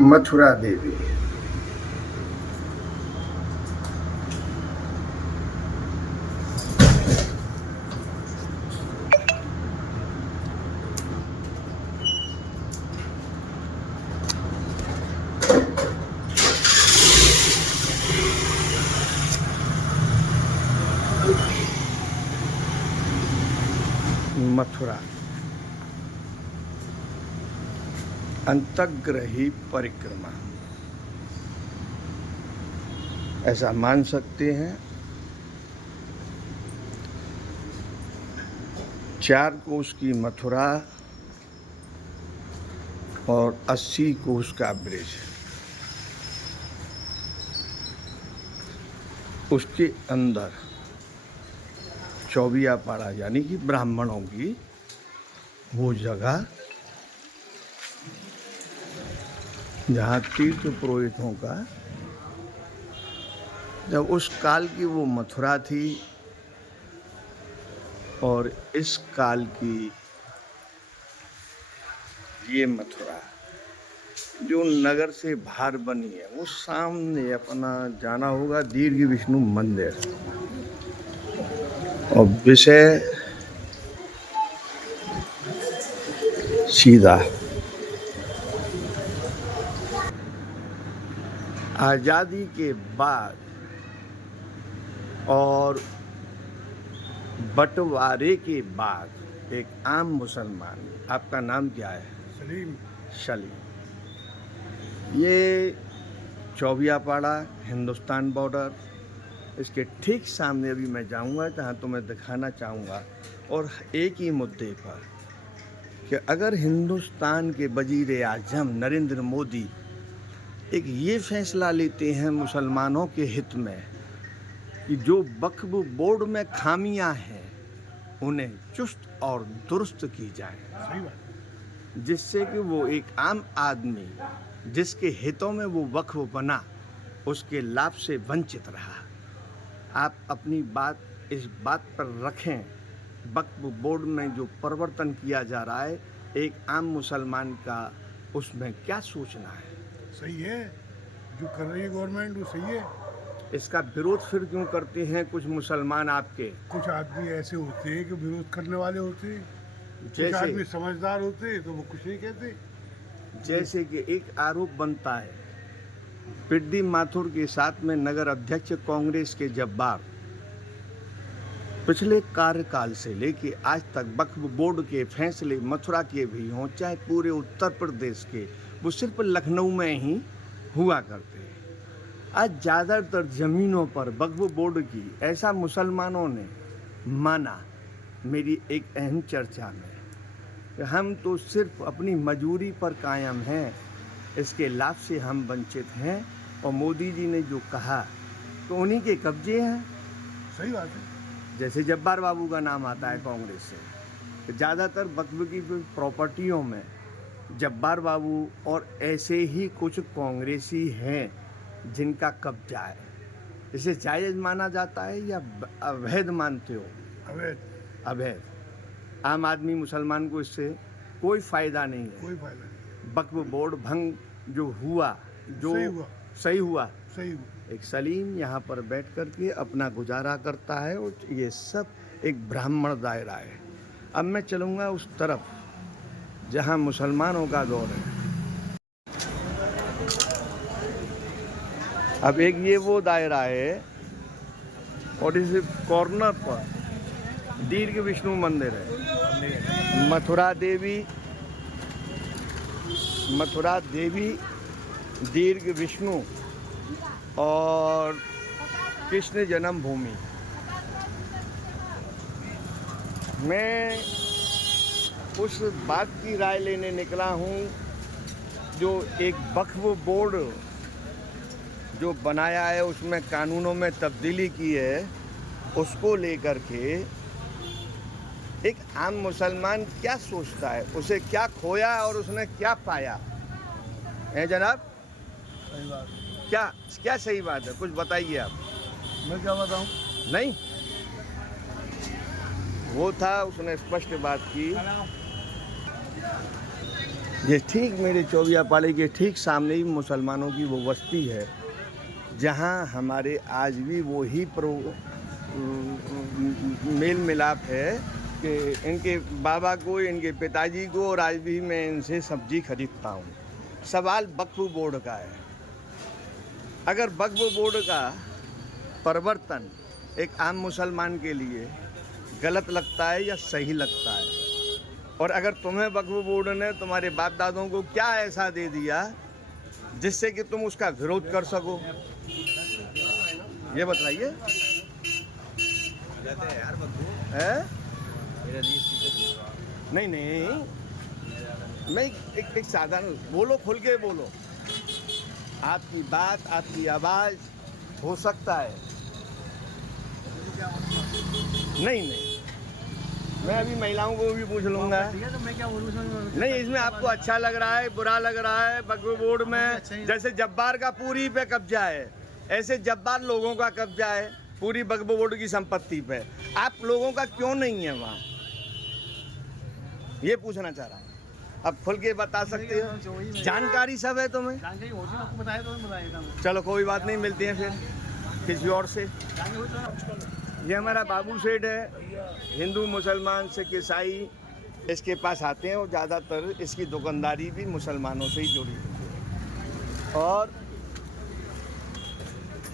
मथुरा देवी। मथुरा अंतर्ग्रही परिक्रमा, ऐसा मान सकते हैं। 4 कोस की मथुरा और 80 कोस का ब्रिज, उसके अंदर चौबियापाड़ा यानी कि ब्राह्मणों की वो जगह जहाँ तीर्थ पुरोहितों का, जब उस काल की वो मथुरा थी और इस काल की ये मथुरा जो नगर से बाहर बनी है, वो सामने अपना जाना होगा दीर्घ विष्णु मंदिर। और विषय सीधा आज़ादी के बाद और बंटवारे के बाद एक आम मुसलमान, आपका नाम क्या है? सलीम। सलीम। ये चौबियापाड़ा हिंदुस्तान बॉर्डर, इसके ठीक सामने अभी मैं जाऊंगा जहां तो मैं दिखाना चाहूँगा। और एक ही मुद्दे पर कि अगर हिंदुस्तान के वजीर आज़म नरेंद्र मोदी एक ये फैसला लेते हैं मुसलमानों के हित में कि जो वक्फ बोर्ड में खामियां हैं उन्हें चुस्त और दुरुस्त की जाए, सही बात, जिससे कि वो एक आम आदमी जिसके हितों में वो वक्फ बना उसके लाभ से वंचित रहा। आप अपनी बात इस बात पर रखें, वक्फ बोर्ड में जो परिवर्तन किया जा रहा है एक आम मुसलमान का उसमें क्या सोचना है? सही है, जो कर रही है गवर्नमेंट वो सही है। इसका विरोध फिर क्यों करते हैं कुछ मुसलमान आपके? कुछ आदमी ऐसे होते हैं कि विरोध करने वाले होते हैं, कुछ आदमी समझदार होते हैं तो वो कुछ नहीं कहते। जैसे कि एक आरोप बनता है पिड्डी माथुर के साथ में नगर अध्यक्ष कांग्रेस के जब्बार पिछले कार्यकाल से लेके आज तक वक्फ बोर्ड के फैसले मथुरा के भी हों चाहे पूरे उत्तर प्रदेश के, वो सिर्फ लखनऊ में ही हुआ करते हैं। आज ज़्यादातर ज़मीनों पर वक्फ बोर्ड की ऐसा मुसलमानों ने माना मेरी एक अहम चर्चा में कि हम तो सिर्फ अपनी मजूरी पर कायम हैं, इसके लाभ से हम वंचित हैं। और मोदी जी ने जो कहा तो उन्हीं के कब्जे हैं। सही बात है। जैसे जब्बार बाबू का नाम आता है कांग्रेस से, ज़्यादातर वक्फ की प्रॉपर्टियों में जब्बार बाबू और ऐसे ही कुछ कांग्रेसी हैं जिनका कब्जा है। इसे जायज़ माना जाता है या अवैध मानते हो? अवैध। अवैध। आम आदमी मुसलमान को इससे कोई फ़ायदा नहीं है। कोई फायदा नहीं। वक्फ बोर्ड भंग जो हुआ, जो सही हुआ। एक सलीम यहाँ पर बैठ कर के अपना गुजारा करता है और ये सब एक ब्राह्मण दायरा है। अब मैं चलूँगा उस तरफ जहाँ मुसलमानों का दौर है। अब एक ये वो दायरा है और इस कॉर्नर पर दीर्घ विष्णु मंदिर है। मथुरा देवी दीर्घ विष्णु और कृष्ण जन्मभूमि। मैं उस बात की राय लेने निकला हूँ जो एक वक्फ बोर्ड जो बनाया है उसमें कानूनों में तब्दीली की है, उसको लेकर के एक आम मुसलमान क्या सोचता है, उसे क्या खोया और उसने क्या पाया है जनाब? सही बात। क्या सही बात है, कुछ बताइए आप। मैं क्या बताऊं? नहीं, वो था उसने स्पष्ट बात की ये ठीक मेरे चौबियापाड़ी के ठीक सामने ही मुसलमानों की वो बस्ती है, जहाँ हमारे आज भी वही मेल मिलाप है कि इनके बाबा को, इनके पिताजी को, और आज भी मैं इनसे सब्जी खरीदता हूँ। सवाल वक्फ बोर्ड का है। अगर वक्फ बोर्ड का परिवर्तन एक आम मुसलमान के लिए गलत लगता है या सही लगता है, और अगर तुम्हें वक्फ बोर्ड ने तुम्हारे बाप दादों को क्या ऐसा दे दिया जिससे कि तुम उसका विरोध कर सको, ये बताइए। है? नहीं नहीं, मैं एक साधारण, बोलो, खुल के बोलो। आपकी बात, आपकी आवाज़ हो सकता है। नहीं, मैं अभी महिलाओं को भी पूछ लूँगा। नहीं, इसमें आपको अच्छा लग रहा है, बुरा लग रहा है? वक्फ बोर्ड में जैसे जब्बार का पूरी पे कब्जा है, ऐसे जब्बार लोगों का कब्जा है पूरी वक्फ बोर्ड की संपत्ति पे। आप लोगों का क्यों नहीं है वहाँ, ये पूछना चाह रहा हूँ। अब खुल के बता सकते हो? जानकारी सब है तुम्हें? चलो कोई बात नहीं, मिलते हैं फिर किसी और से। ये हमारा बाबू सेठ है, हिंदू मुसलमान सिख ईसाई इसके पास आते हैं, और ज़्यादातर इसकी दुकानदारी भी मुसलमानों से ही जुड़ी हुई है, और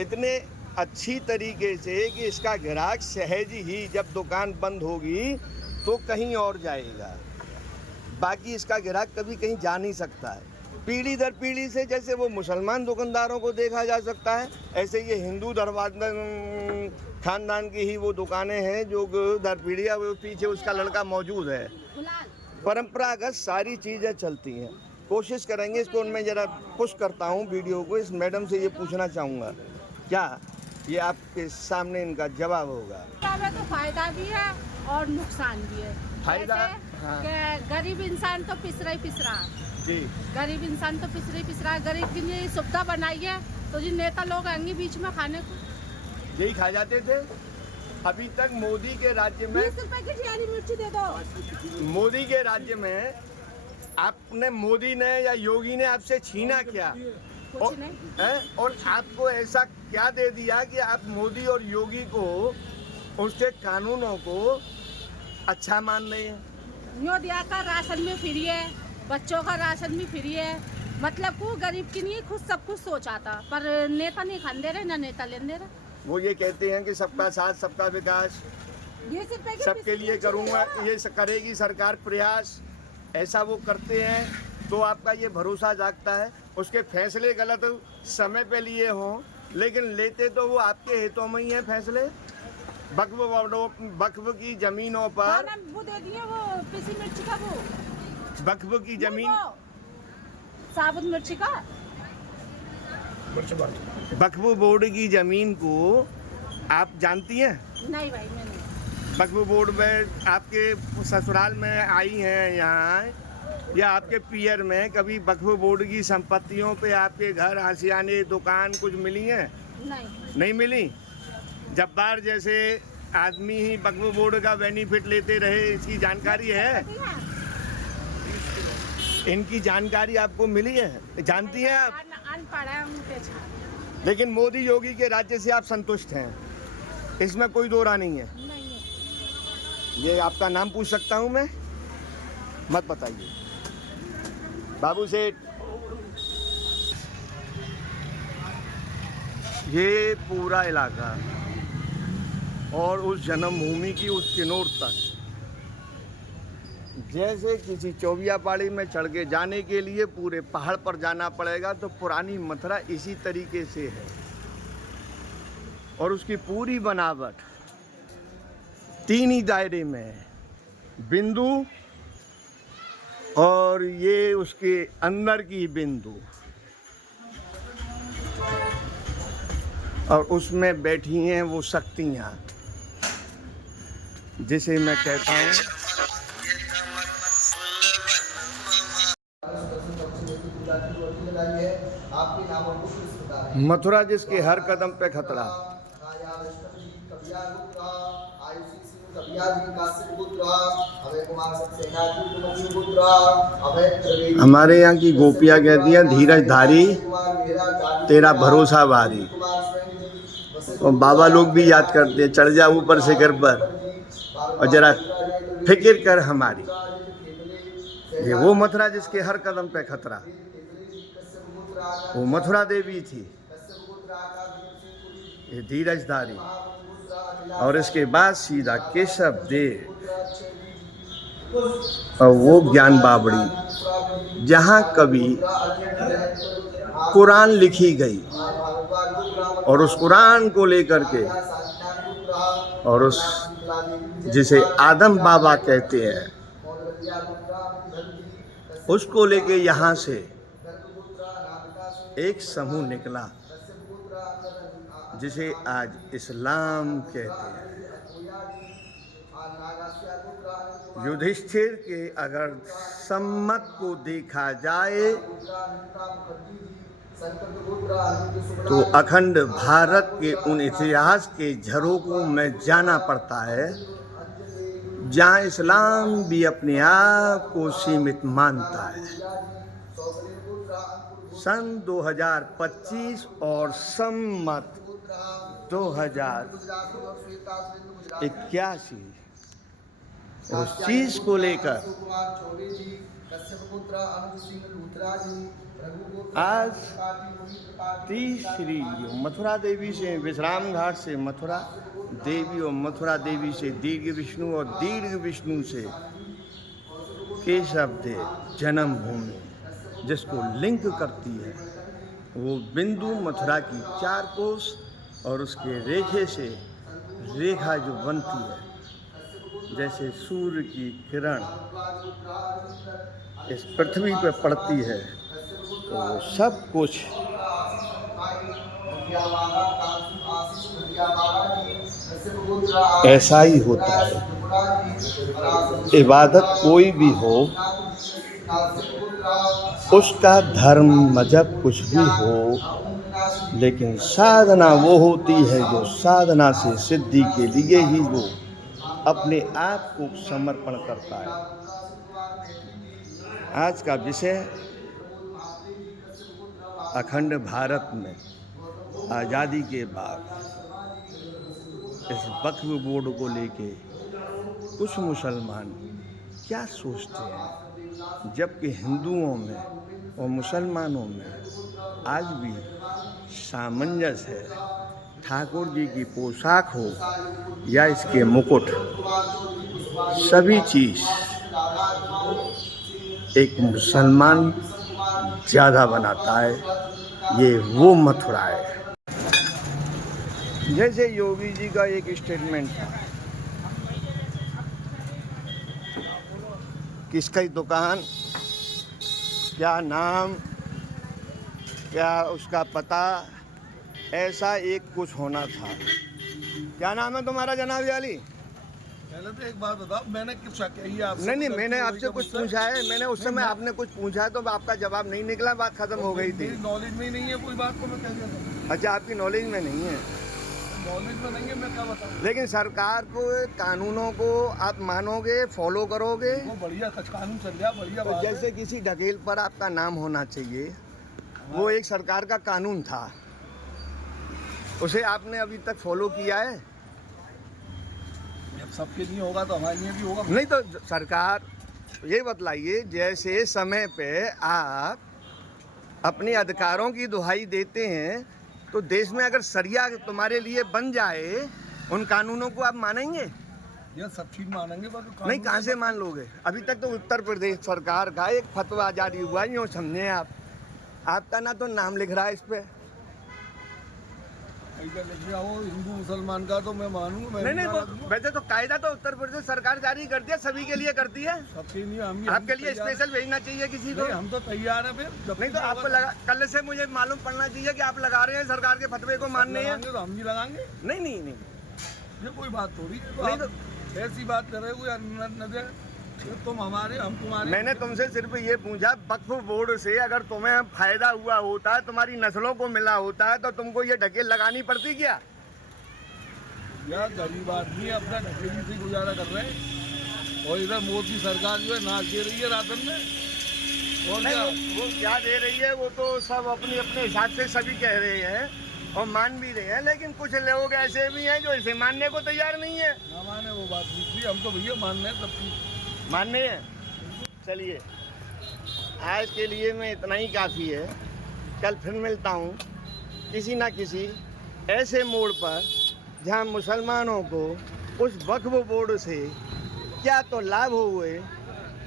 इतने अच्छी तरीके से कि इसका ग्राहक सहज ही जब दुकान बंद होगी तो कहीं और जाएगा, बाकी इसका ग्राहक कभी कहीं जा नहीं सकता है। पीढ़ी दर पीढ़ी से जैसे वो मुसलमान दुकानदारों को देखा जा सकता है, ऐसे ये हिंदू खानदान की ही वो दुकानें हैं जो दर पीढ़ी, वो पीछे उसका लड़का मौजूद है। परंपरागत सारी चीज़ें चलती हैं। कोशिश करेंगे इसको, मैं ज़रा पुश करता हूँ वीडियो को। इस मैडम से ये पूछना चाहूँगा, क्या ये आपके सामने इनका जवाब होगा? तो फायदा भी है और नुकसान भी है। फायदा, हाँ। गरीब इंसान तो पिसरा ही पिसरा जी, गरीब इंसान तो पिसरा ही पिसरा। गरीब की लिए सुविधा बनाई है तो जी नेता लोग आएंगे बीच में खाने को, यही खा जाते थे। अभी तक मोदी के राज्य में 20 रुपए की हरी मिर्ची दे दो। मोदी के राज्य में आपने, मोदी ने या योगी ने आपसे छीना क्या? कुछ नहीं है, और आपको ऐसा क्या दे दिया कि आप मोदी और योगी को, उसके कानूनों को अच्छा मान रहे हैं? यो दिया का राशन भी फ्री है, बच्चों का राशन भी फ्री है। मतलब को गरीब की नहीं, खुद सब कुछ सोचा था, पर नेता नहीं खान दे रहे, ना नेता लेने दे रहे। वो ये कहते हैं कि सबका साथ सबका विकास, 20 रुपए की सबके लिए करूँगा, ये करेगी सरकार प्रयास, ऐसा वो करते हैं। तो आपका ये भरोसा जागता है। उसके फैसले गलत समय पे लिए हों, लेकिन लेते तो वो आपके हितों में ही हैं फैसले। वक्फ की जमीनों पर, वो दे दिए, वो पिसी मिर्ची का, वो वक्फ की जमीन, साबुत मिर्ची का, वक्फ बोर्ड की जमीन को आप जानती हैं? नहीं भाई, मैं नहीं। वक्फ बोर्ड में आपके ससुराल में आई हैं यहाँ, या आपके पियर में कभी वक्फ बोर्ड की संपत्तियों पे आपके घर, आशियाने, दुकान कुछ मिली हैं? नहीं मिली। जब्बार जैसे आदमी ही वक्फ बोर्ड का बेनिफिट लेते रहे, इसकी जानकारी है? इनकी जानकारी आपको मिली है? जानती हैं आप? अनपढ़ है, लेकिन मोदी योगी के राज्य से आप संतुष्ट हैं, इसमें कोई दो राय नहीं है। ये आपका नाम पूछ सकता हूँ मैं? मत बताइए। बाबू सेठ, ये पूरा इलाका और उस जन्मभूमि की उस किन्नौर तक, जैसे किसी चौबियापाड़ी में चढ़ के जाने के लिए पूरे पहाड़ पर जाना पड़ेगा, तो पुरानी मथुरा इसी तरीके से है। और उसकी पूरी बनावट 3 ही दायरे में है, बिंदु, और ये उसके अंदर की बिंदु, और उसमें बैठी हैं वो शक्तियाँ, जिसे मैं कहता हूँ मथुरा, जिसके हर कदम पे खतरा। हमारे यहाँ की गोपियाँ कहती हैं धीरज धारी तेरा भरोसा भारी। और बाबा लोग भी याद करते हैं चढ़ जा ऊपर शिखर पर और जरा फिक्र कर हमारी। ये वो मथुरा जिसके हर कदम पे खतरा, वो मथुरा देवी थी, ये धीरज धारी। और इसके बाद सीधा केशव देव और वो ज्ञान बावड़ी जहाँ कभी कुरान लिखी गई और उस कुरान को लेकर के और उस जिसे आदम बाबा कहते हैं उसको लेके यहाँ से एक समूह निकला जिसे आज इस्लाम कहते हैं। युधिष्ठिर के अगर सम्मत को देखा जाए तो अखंड भारत के उन इतिहास के झरोकों में जाना पड़ता है जहाँ इस्लाम भी अपने आप को सीमित मानता है। सन 2025 और सम्मत 2081 उस चीज को लेकर आज तीसरी मथुरा देवी से विश्राम घाट से मथुरा देवी और मथुरा देवी से दीर्घ विष्णु और दीर्घ विष्णु से केशव देव जन्मभूमि जिसको लिंक करती है वो बिंदु मथुरा की 4 कोस और उसके रेखे से रेखा जो बनती है जैसे सूर्य की किरण इस पृथ्वी पर पड़ती है तो वो सब कुछ ऐसा ही होता है। इबादत कोई भी हो, उसका धर्म मजहब कुछ भी हो, लेकिन साधना वो होती है जो साधना से सिद्धि के लिए ही वो अपने आप को समर्पण करता है। आज का विषय अखंड भारत में आज़ादी के बाद इस वक्फ बोर्ड को लेके कुछ मुसलमान क्या सोचते हैं, जबकि हिंदुओं में और मुसलमानों में आज भी सामंजस्य है। ठाकुर जी की पोशाक हो या इसके मुकुट, सभी चीज़ एक मुसलमान ज़्यादा बनाता है। ये वो मथुरा है। जैसे योगी जी का एक स्टेटमेंट था, किसका दुकान, क्या नाम, क्या उसका पता, ऐसा एक कुछ होना था। क्या नाम है तुम्हारा जनाब वाली? पहले तो एक बात बताओ, मैंने कुछ कही आपसे? नहीं, मैंने आपसे कुछ पूछा है। मैंने उस समय आपने कुछ पूछा है तो आपका जवाब नहीं निकला, बात खत्म हो गई थी। नॉलेज में ही नहीं है कोई बात, को मैं कह देता। अच्छा, आपकी नॉलेज में नहीं है? नॉलेज में नहीं है, मैं क्या बताऊं? लेकिन सरकार को कानूनों को आप मानोगे, फॉलो करोगे? वो बढ़िया कानून चल रहा, बढ़िया बात है। जैसे किसी ढकेल पर आपका नाम होना चाहिए, वो एक सरकार का कानून था, उसे आपने अभी तक फॉलो किया है? जब सबके लिए होगा तो हमारे लिए भी होगा। नहीं तो सरकार ये बतलाइए, जैसे समय पे आप अपने अधिकारों की दुहाई देते हैं तो देश में अगर सरिया तुम्हारे लिए बन जाए, उन कानूनों को आप मानेंगे? ये सब चीज मानेंगे, नहीं, कहाँ से मान लोगे? अभी तक तो उत्तर प्रदेश सरकार का एक फतवा जारी हुआ, यूँ समझे आप, आपका ना तो नाम लिख रहा है इस पे। हिंदू मुसलमान का तो मैं मानूं। नहीं, वैसे तो कायदा तो उत्तर प्रदेश सरकार जारी करती है, सभी के लिए करती है। सबके लिए आपके लिए स्पेशल भेजना चाहिए किसी को? हम तो तैयार हैं। फिर नहीं तो आपको लगा, कल से मुझे मालूम पड़ना चाहिए कि आप लगा रहे हैं सरकार के फतवे को मानने हैं। तो हम भी लगाएंगे। नहीं, ये कोई बात थोड़ी नहीं तो ऐसी बात कर रहे हो, तुम हमारे, हम तुम्हारे। मैंने तुमसे सिर्फ ये पूछा, वक्फ बोर्ड से अगर तुम्हें फायदा हुआ होता है, तुम्हारी नस्लों को मिला होता है, तो तुमको ये ढकेल लगानी पड़ती क्या? यार गरीब आदमी अपना ढकेली से गुजारा कर रहे हैं और इधर मोदी सरकार जो है नाच दे रही है राशन में। और नहीं, क्या वो क्या दे रही है वो तो सब अपने अपने हिसाब से सभी कह रहे हैं और मान भी रहे हैं, लेकिन कुछ लोग ऐसे भी हैं जो इसे मानने को तैयार नहीं है। ना माने वो बात दूसरी, हम तो भैया मानने हैं सब चीज। मानने हैं। चलिए, आज के लिए मैं इतना ही काफ़ी है। कल फिर मिलता हूँ किसी ना किसी ऐसे मोड़ पर जहाँ मुसलमानों को उस वक्फ बोर्ड से क्या तो लाभ हुए,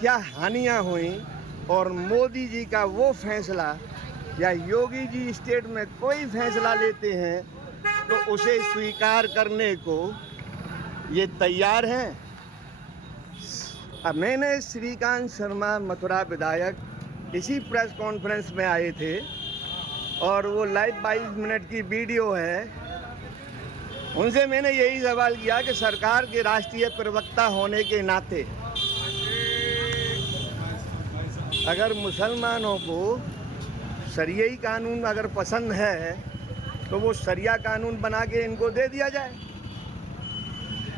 क्या हानियाँ हुई, और मोदी जी का वो फैसला या योगी जी स्टेट में कोई फैसला लेते हैं तो उसे स्वीकार करने को ये तैयार हैं। अब मैंने श्रीकांत शर्मा मथुरा विधायक इसी प्रेस कॉन्फ्रेंस में आए थे और वो लाइव 22 मिनट की वीडियो है। उनसे मैंने यही सवाल किया कि सरकार के राष्ट्रीय प्रवक्ता होने के नाते अगर मुसलमानों को शरियई कानून अगर पसंद है तो वो शरिया कानून बना के इनको दे दिया जाए,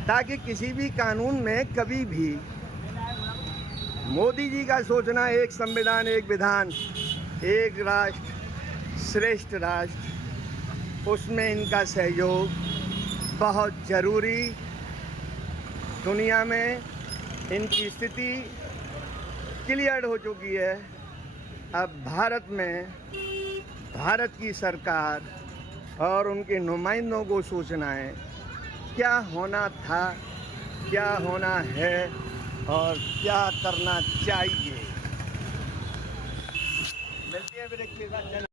ताकि किसी भी कानून में कभी भी मोदी जी का सोचना एक संविधान एक विधान एक राष्ट्र श्रेष्ठ राष्ट्र, उसमें इनका सहयोग बहुत ज़रूरी। दुनिया में इनकी स्थिति क्लियर हो चुकी है। अब भारत में भारत की सरकार और उनके नुमाइंदों को सोचना है क्या होना था, क्या होना है और क्या करना चाहिए। मिलते हैं फिर एक के साथ।